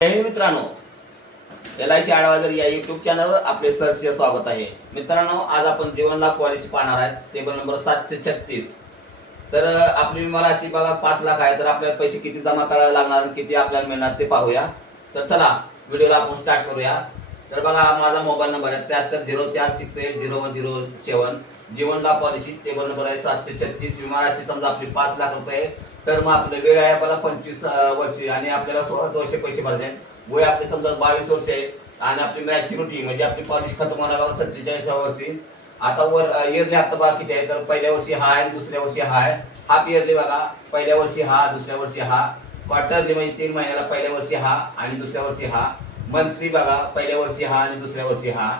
हे मित्रांनो, LIC adviser या यूट्यूब चॅनलवर आपले सहर्ष स्वागत आहे. मित्रांनो, आज आपण जीवन लाभ पॉलिसी पाहणार आहे. Table number 736. तर आपली विमा राशी बघा 5 लाख आहे. तर आपल्याला पैसे किती जमा करावे लागणार आणि किती आपल्याला मिळणार ते पाहूया. तर चला व्हिडिओला आपण स्टार्ट करूया. तर बघा, माझा मोबाईल नंबर आहे 7304680107. जीवन लाभ पॉलिसी टेबल नंबर आहे 736. विमा राशी समजा आपली 5 लाख रुपये. तर मग आपले वेळ आहे बघा 25 वर्षे आणि आपल्याला 16 वर्षे पैसे भरायचे आहेत. वय आपले समजा 22 वर्ष आहे आणि आपली मॅच्युरिटी म्हणजे आपली पॉलिसी खतम होणार बघा 47व्या वर्षी. आता वर इयरली हप्ता बघा किती आहे. तर पहिल्या वर्षी हा आहे, दुसऱ्या वर्षी हा आहे. हाफ इयरली बघा, पहिल्या वर्षी हा, दुसऱ्या वर्षी हा. क्वार्टरली म्हणजे 3 महिन्याला पहिल्या वर्षी हा आणि दुसऱ्या वर्षी हा. मंथली बघा, पहिल्या वर्षी हा आणि दुसऱ्या वर्षी हा.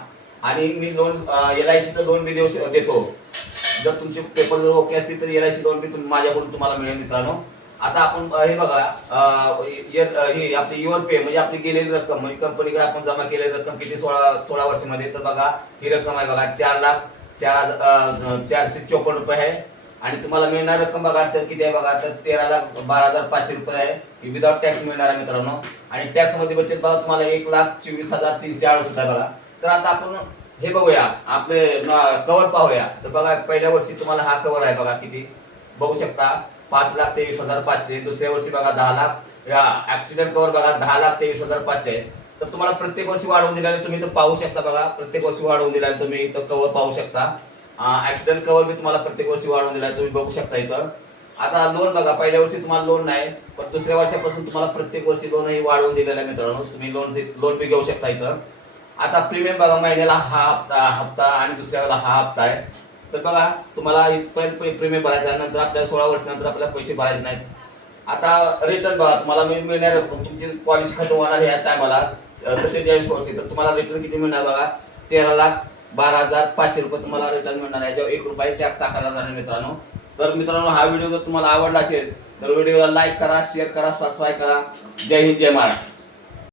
आणि मी लोन LICचं लोन मी देतो. जर तुमचे पेपर जर ओके असतील तर LIC लोन बी माझ्याकडून तुम्हाला मिळेल मित्रांनो. आता आपण हे बघा, ही आपली युअर पे म्हणजे आपली गेलेली रक्कम म्हणजे कंपनीकडे आपण जमा केलेली रक्कम किती 16 वर्षामध्ये. तर बघा ही रक्कम आहे बघा 4,04,454 रुपये आहे. आणि तुम्हाला मिळणार रक्कम बघा तर किती आहे बघा, तर 13,12,500 रुपये आहे. विदाउट टॅक्स मिळणार आहे मित्रांनो. आणि टॅक्स मध्ये बचत बघा तुम्हाला 1,24,368 रुपये बघा. तर आता आपण हे बघूया, आपले कव्हर पाहूया. तर बघा पहिल्या वर्षी तुम्हाला हा कव्हर आहे बघा किती बघू शकता 5,23,500. दुसऱ्या वर्षी बघा 10 लाख. ऍक्सिडेंट कव्हर बघा 10,23,500. तर तुम्हाला प्रत्येक वर्षी वाढवून दिल्याने तुम्ही इथं पाहू शकता बघा. प्रत्येक वर्षी वाढवून दिल्याने तुम्ही इथं कव्हर पाहू शकता. ऍक्सिडेंट कव्हर बी तुम्हाला प्रत्येक वर्षी वाढवून दिला तुम्ही बघू शकता इथं. आता लोन बघा, पहिल्या वर्षी तुम्हाला लोन नाही, पण दुसऱ्या वर्षापासून तुम्हाला प्रत्येक वर्षी लोनही वाढवून दिलेला आहे मित्रांनो. तुम्ही लोन बी घेऊ शकता इथं. आता प्रीमियम बघा, महिन्याला हा हप्ता आणि दुसऱ्या वेळेला हा हप्ता आहे. तर बघा तुम्हाला इथपर्यंत प्रीमियम भरायचा, नंतर आपल्याला 16 वर्षानंतर आपल्याला पैसे भरायचे नाहीत. आता रिटर्न बघा, तुम्हाला मिळणार तुमची पॉलिसी खतम होणार या टायमाला 47 वर्षी. तर तुम्हाला रिटर्न किती मिळणार बघा, 13,12,500 रुपये तुम्हाला रिटर्न मिळणार आहे. जेव्हा 1 रुपये टॅक्स टाकायला जाणार मित्रांनो. तर मित्रांनो, हा व्हिडिओ जर तुम्हाला आवडला असेल तर व्हिडिओला लाईक करा, शेअर करा, सबस्क्राईब करा. जय हिंद, जय महाराष्ट्र.